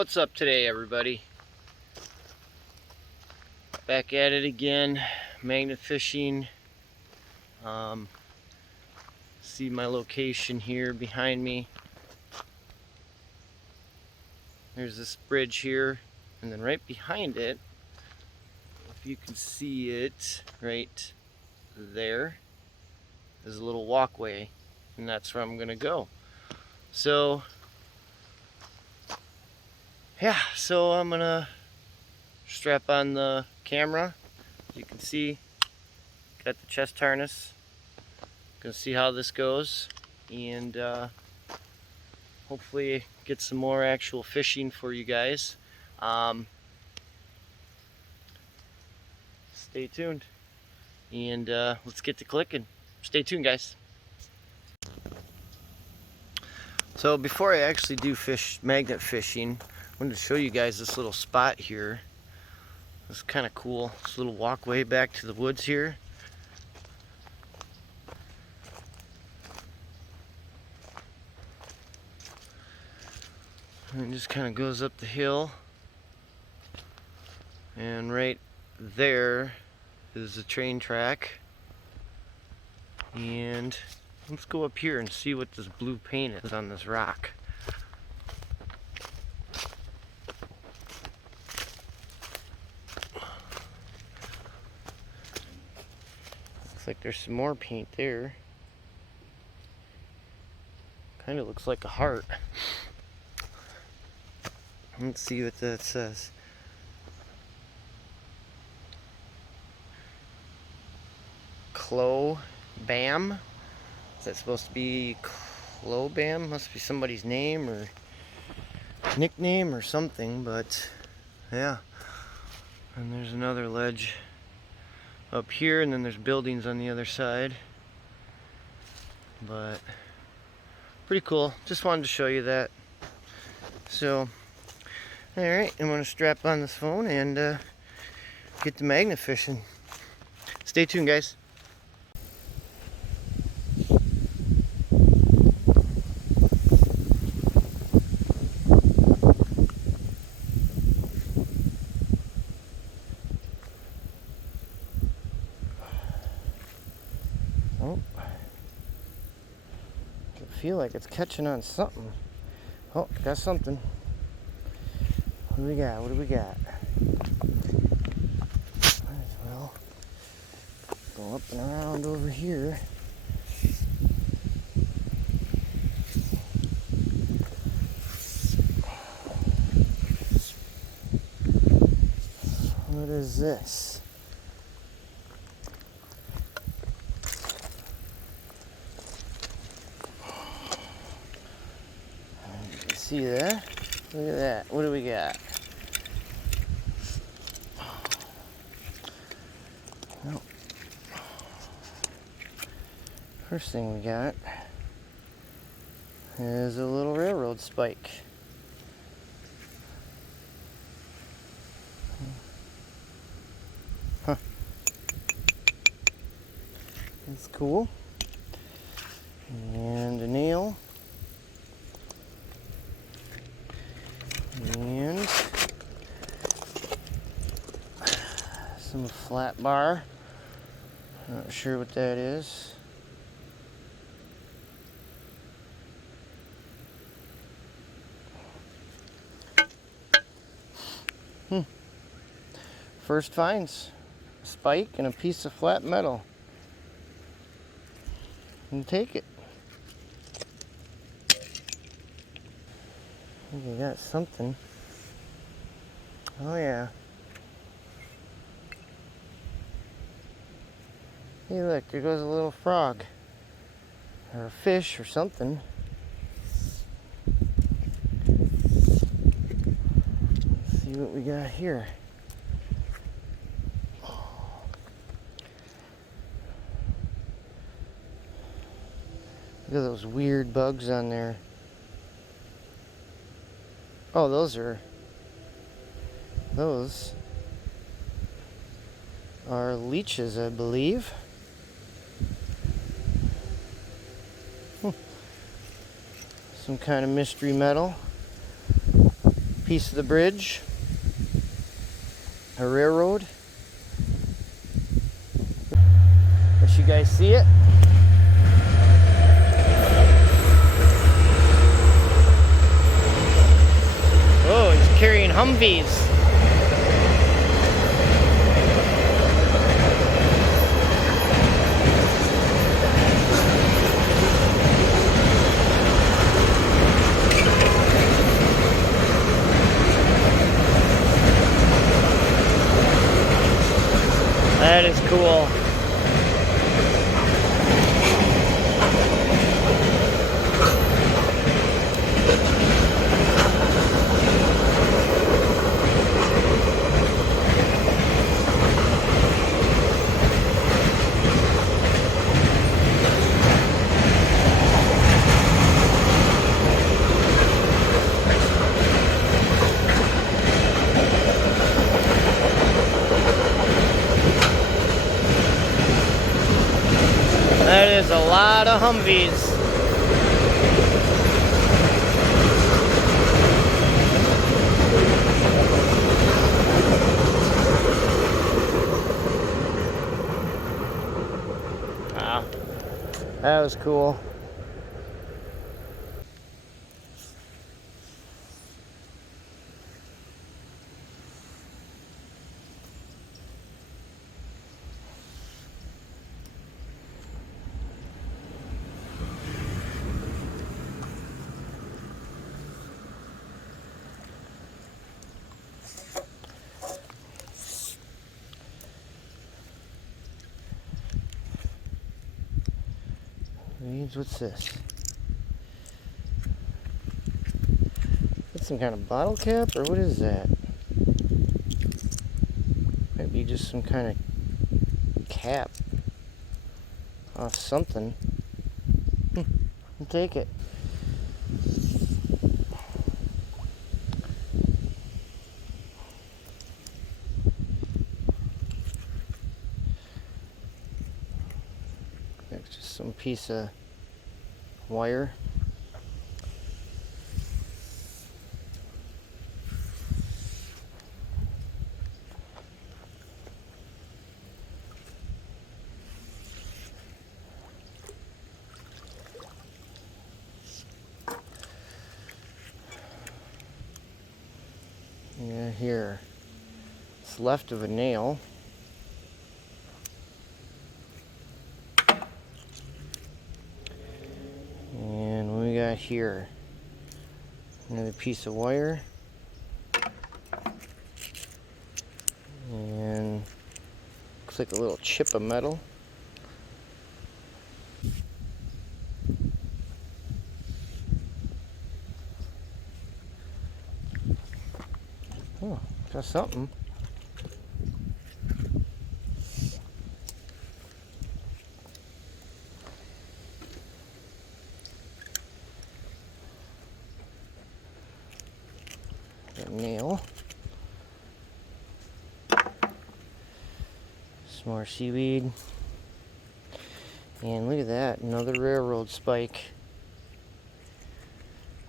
What's up today, everybody? Back at it again, magnet fishing. See my location here behind me. There's this bridge here, and then right behind it, if you can see it right there, is a little walkway, and that's where I'm gonna go. So yeah, so I'm gonna strap on the camera. As you can see, got the chest harness. Gonna see how this goes, and hopefully get some more actual fishing for you guys. Stay tuned, and let's get to clicking. Stay tuned, guys. So before I actually do magnet fishing, I wanted to show you guys this little spot here. It's kind of cool. This little walkway back to the woods here. And it just kind of goes up the hill, and right there is the train track. And let's go up here and see what this blue paint is on this rock. Looks like there's some more paint there. Kind of looks like a heart. Let's see what that says. Clo-Bam? Is that supposed to be Clo-Bam? Must be somebody's name or nickname or something, but yeah. And there's another ledge up here, and then there's buildings on the other side. But pretty cool. Just wanted to show you that. So, alright, I'm going to strap on this phone and get the magnet fishing. Stay tuned, guys. Oh, I feel like it's catching on something. Oh, got something. What do we got? What do we got? Might as well go up and around over here. What is this? See there? Look at that. What do we got? Well, first thing we got is a little railroad spike. Huh. That's cool. And a nail. And some flat bar. Not sure what that is. First finds. A spike and a piece of flat metal. And take it. I think I got something. Oh yeah. Hey look, there goes a little frog. Or a fish or something. Let's see what we got here. Look at those weird bugs on there. Oh, those are leeches, I believe. Some kind of mystery metal. piece of the bridge, a railroad. Let you guys see it. Oh, he's carrying humvees. That is cool. That is a lot of humvees. Wow, that was cool. What's this? That's some kind of bottle cap, or what is that? Might be just some kind of cap off something. I'll take it. That's just some piece of wire. Yeah, here. It's left of a nail. And what we got here? Another piece of wire. And looks like a little chip of metal. Oh, got something. A nail. Some more seaweed. And look at that, another railroad spike.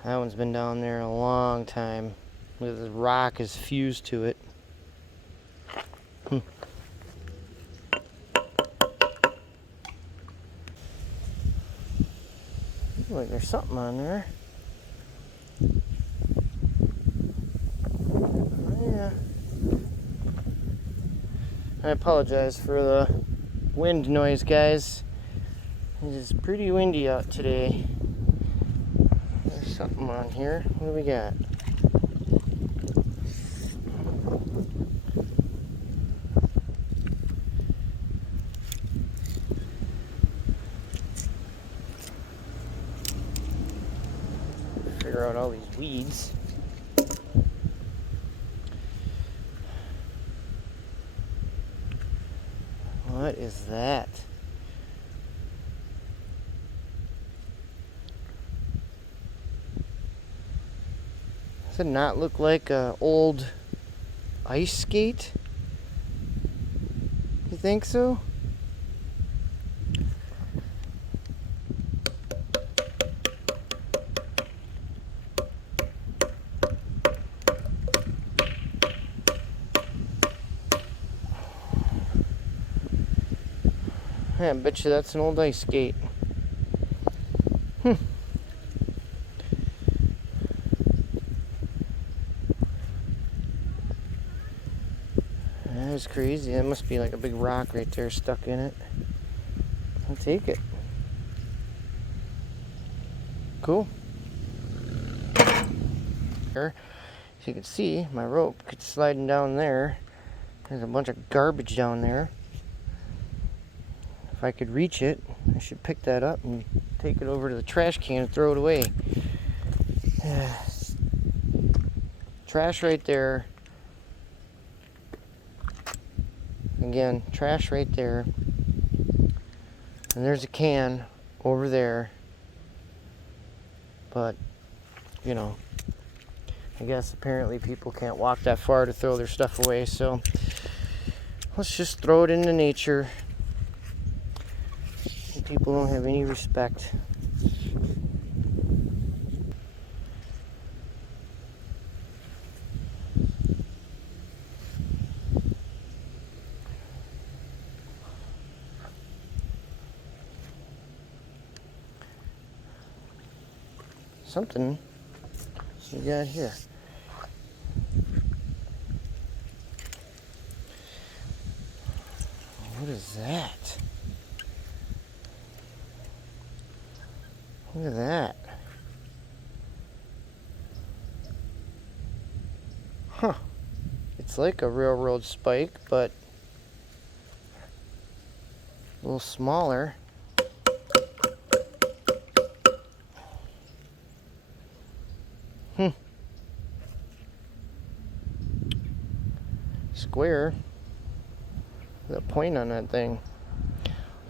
That one's been down there a long time. Look at the rock is fused to it. Look, there's something on there. Oh, yeah. I apologize for the wind noise, guys. It is pretty windy out today. There's something on here. What do we got? Figure out all these weeds. What is that? Does it not look like an old ice skate? You think so? I bet you that's an old ice skate. Hmm. That is crazy. That must be like a big rock right there stuck in it. I'll take it. Cool. As you can see, my rope keeps sliding down there. There's a bunch of garbage down there. If I could reach it, I should pick that up and take it over to the trash can and throw it away. Trash right there. Again, trash right there. And there's a can over there. But, you know, I guess apparently people can't walk that far to throw their stuff away, so let's just throw it into nature. People don't have any respect. Something we got here. What is that? Look at that. Huh. It's like a railroad spike, but a little smaller. Square. There's a point on that thing.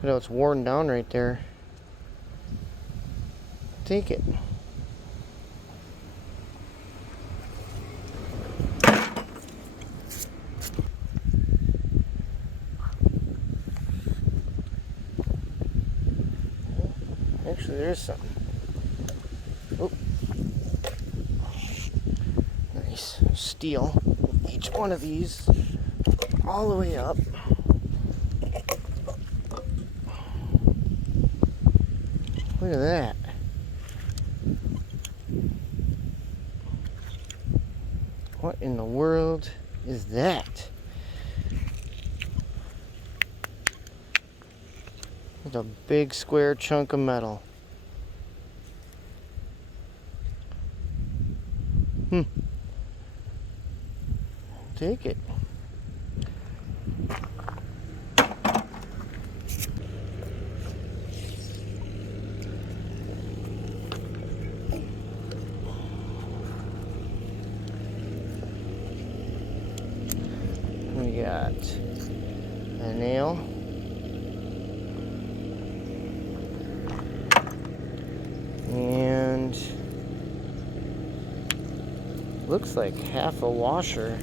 Look how it's worn down right there. Take it. Actually, there's something. Oh. Nice. Steel. Each one of these all the way up. Look at that. What in the world is that? It's a big square chunk of metal. Take it. We got a nail. And looks like half a washer.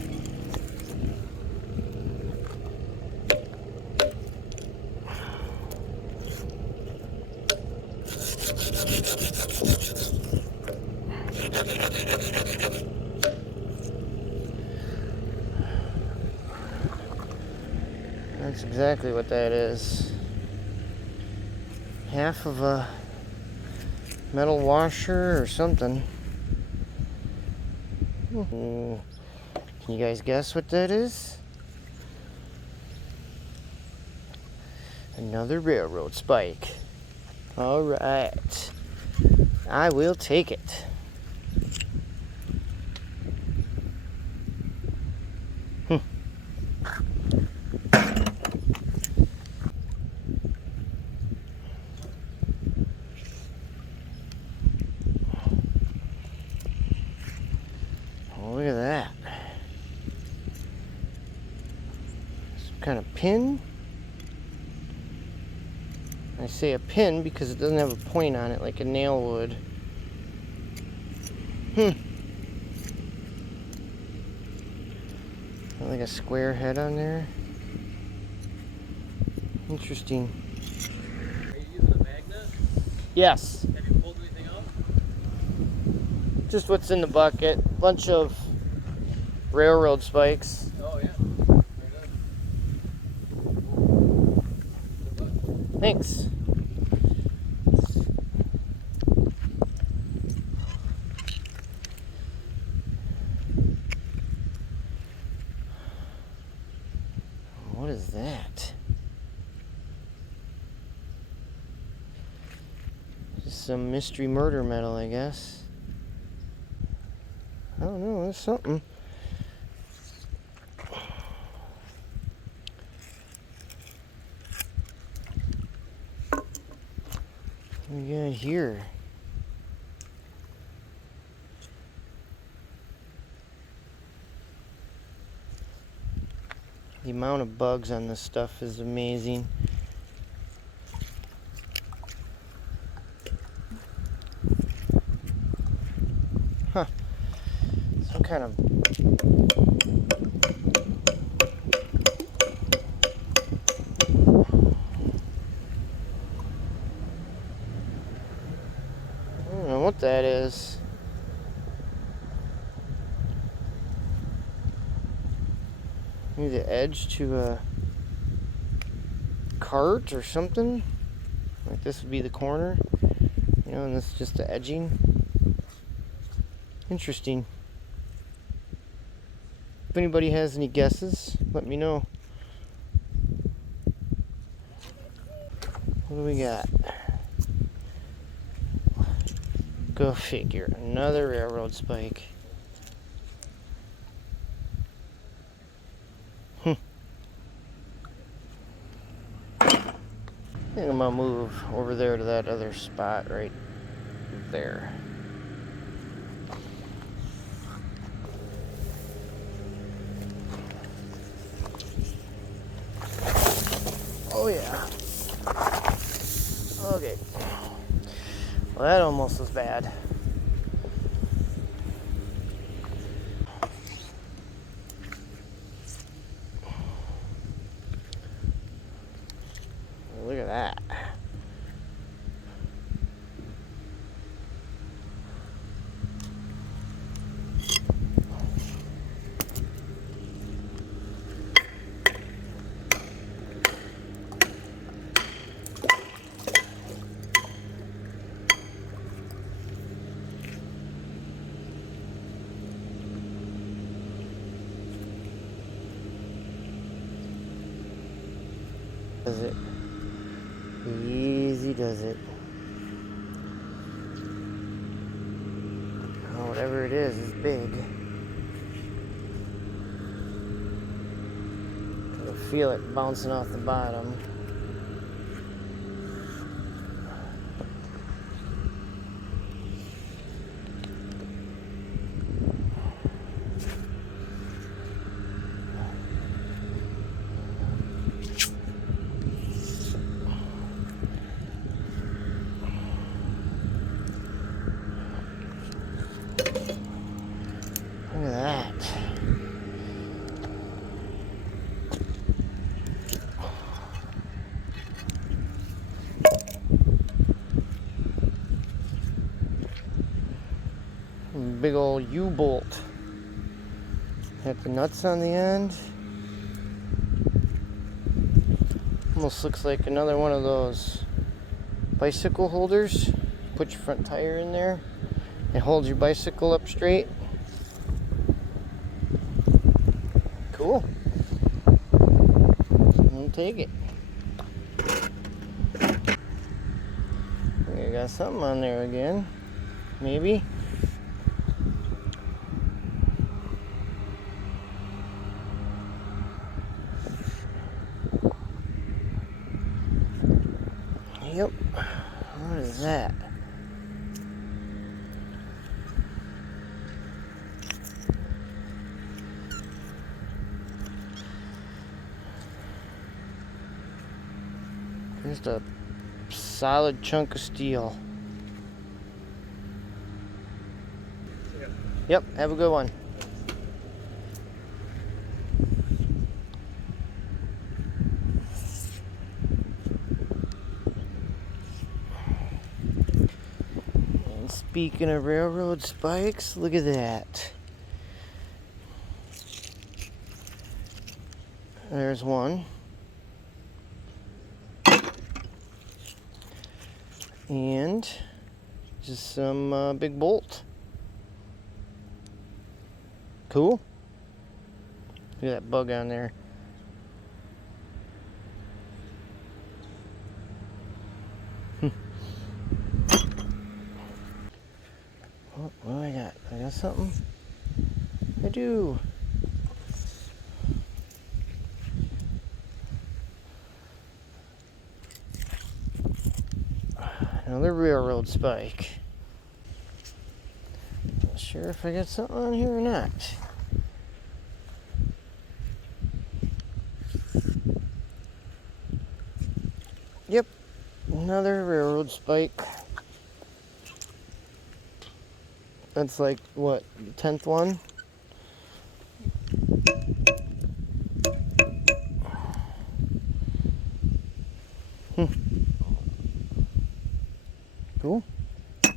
That's exactly what that is. Half of a metal washer or something. Can you guys guess what that is? Another railroad spike. All right. I will take it. Look at that. Some kind of pin. I say a pin because it doesn't have a point on it like a nail would. Like a square head on there. Interesting. Are you using a magnet? Yes. Have you pulled anything out? Just what's in the bucket. Bunch of railroad spikes. Oh yeah. Very good. Good luck. Thank some mystery murder metal, I guess. I don't know, there's something. What do we got here? The amount of bugs on this stuff is amazing. Huh. Some kind of... I don't know what that is. Maybe the edge to a cart or something. Like this would be the corner, you know, and this is just the edging. Interesting. If anybody has any guesses, let me know. What do we got? Go figure. Another railroad spike. I think I'm gonna move over there to that other spot right there. Oh yeah. Okay. Well, that almost was bad. Look at that. Does it? Easy does it. Oh, whatever it is big. I can feel it bouncing off the bottom. Look at that. Big old U-bolt. Got the nuts on the end. Almost looks like another one of those bicycle holders. Put your front tire in there and hold your bicycle up straight. Cool. I'll take it. I got something on there again. Maybe. Yep. What is that? Just a solid chunk of steel. Yep, have a good one. And speaking of railroad spikes, look at that. There's one. And just some big bolt. Cool. Look at that bug on there. Oh, what do I got? I got something? I do. Another railroad spike. Not sure if I got something on here or not. Yep, another railroad spike. That's like, what, the 10th one? Cool. I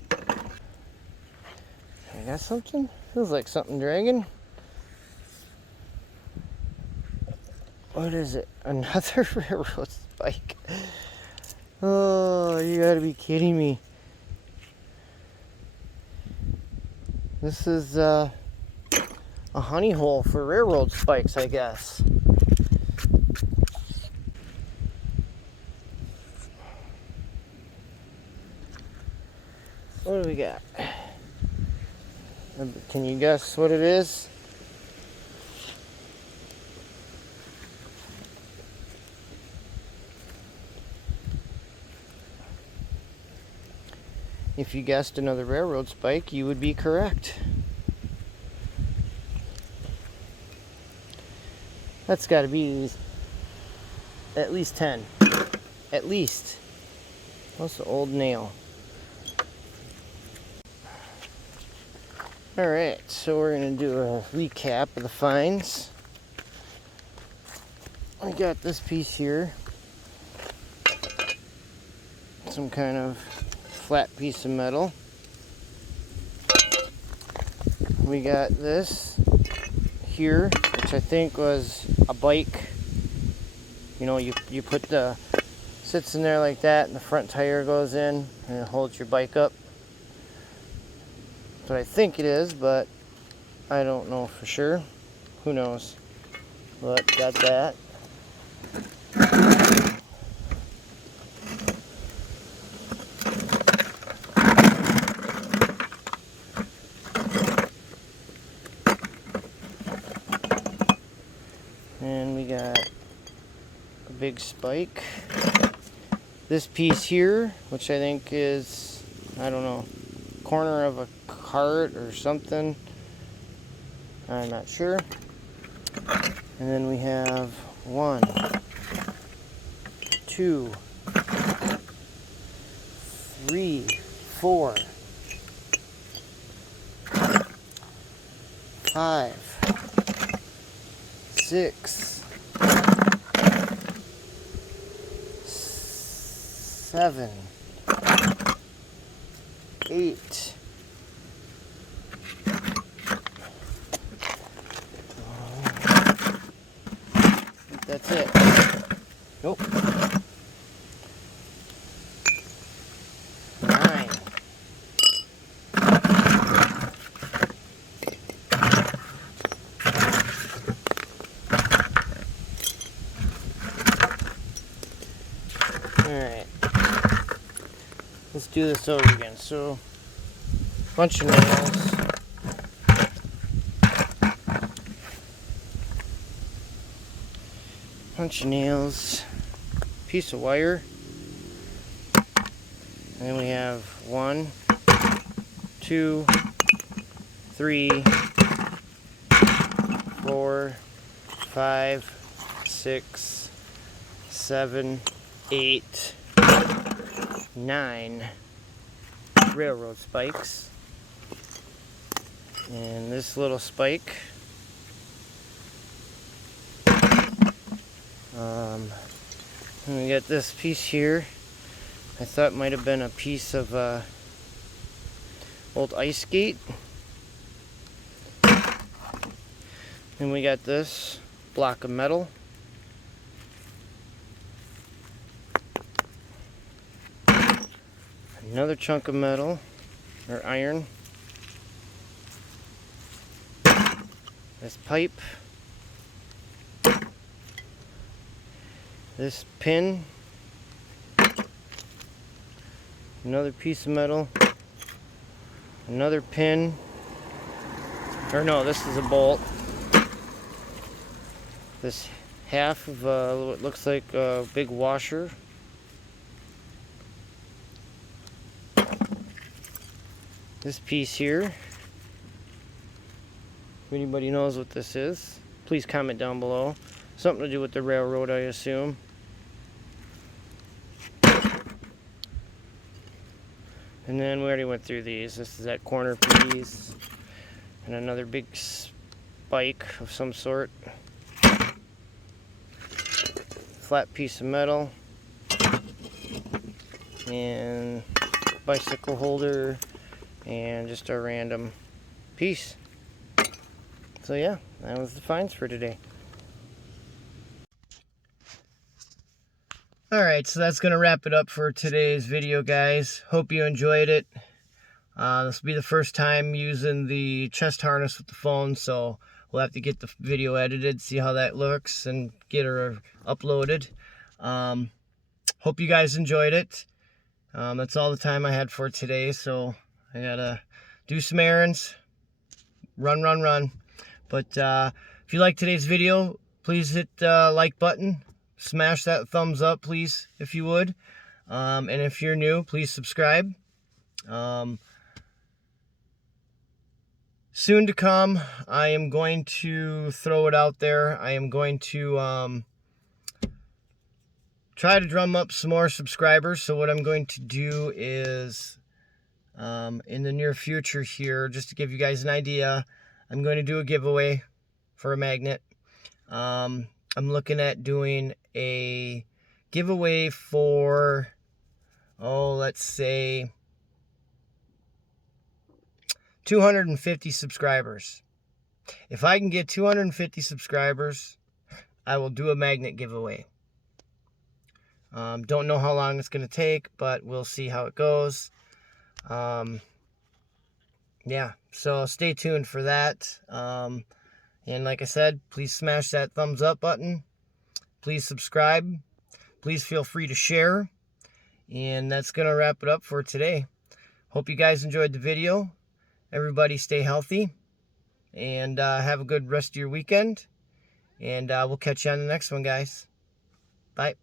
got something? Feels like something dragging. What is it? Another railroad spike. Oh, you gotta be kidding me. This is a honey hole for railroad spikes, I guess. What do we got? Can you guess what it is? If you guessed another railroad spike, you would be correct. That's got to be at least 10. At least. What's the old nail? Alright, so we're going to do a recap of the finds. I got this piece here. Some kind of flat piece of metal. We got this here, which I think was a bike. You know, you put the, sits in there like that, and the front tire goes in, and it holds your bike up. That's what I think it is, but I don't know for sure. Who knows? But got that. And we got a big spike. This piece here, which I think is, I don't know, corner of a cart or something. I'm not sure. And then we have 1, 2, 3, 4, 5, 6, 7, 8. That's it. Nope. 9. Alright. Let's do this over again. So, bunch of nails. Bunch of nails. Piece of wire. And then we have 1, 2, 3, 4, 5, 6, 7, 8, 9 railroad spikes. And this little spike, and we got this piece here. I thought might have been a piece of old ice skate. And we got this block of metal. Another chunk of metal, or iron. This pipe. This pin. Another piece of metal. Another pin. Or no, this is a bolt. This half of what looks like a big washer. This piece here. If anybody knows what this is, please comment down below. Something to do with the railroad, I assume. And then we already went through these. This is that corner piece. And another big spike of some sort. Flat piece of metal. And bicycle holder. And just a random piece. So yeah, that was the finds for today. Alright, so that's going to wrap it up for today's video, guys. Hope you enjoyed it. This will be the first time using the chest harness with the phone, so we'll have to get the video edited, see how that looks, and get her uploaded. Hope you guys enjoyed it. That's all the time I had for today, so I gotta do some errands, run. But if you like today's video, please hit the like button. Smash that thumbs up, please, if you would. And if you're new, please subscribe. Soon to come, I am going to throw it out there. I am going to try to drum up some more subscribers. So what I'm going to do is, in the near future here, just to give you guys an idea, I'm going to do a giveaway for a magnet. I'm looking at doing a giveaway for, let's say 250 subscribers. If I can get 250 subscribers, I will do a magnet giveaway. Don't know how long it's going to take, but we'll see how it goes. Yeah, so stay tuned for that. And like I said, please smash that thumbs up button. Please subscribe. Please feel free to share. And that's going to wrap it up for today. Hope you guys enjoyed the video. Everybody stay healthy. And have a good rest of your weekend. And we'll catch you on the next one, guys. Bye.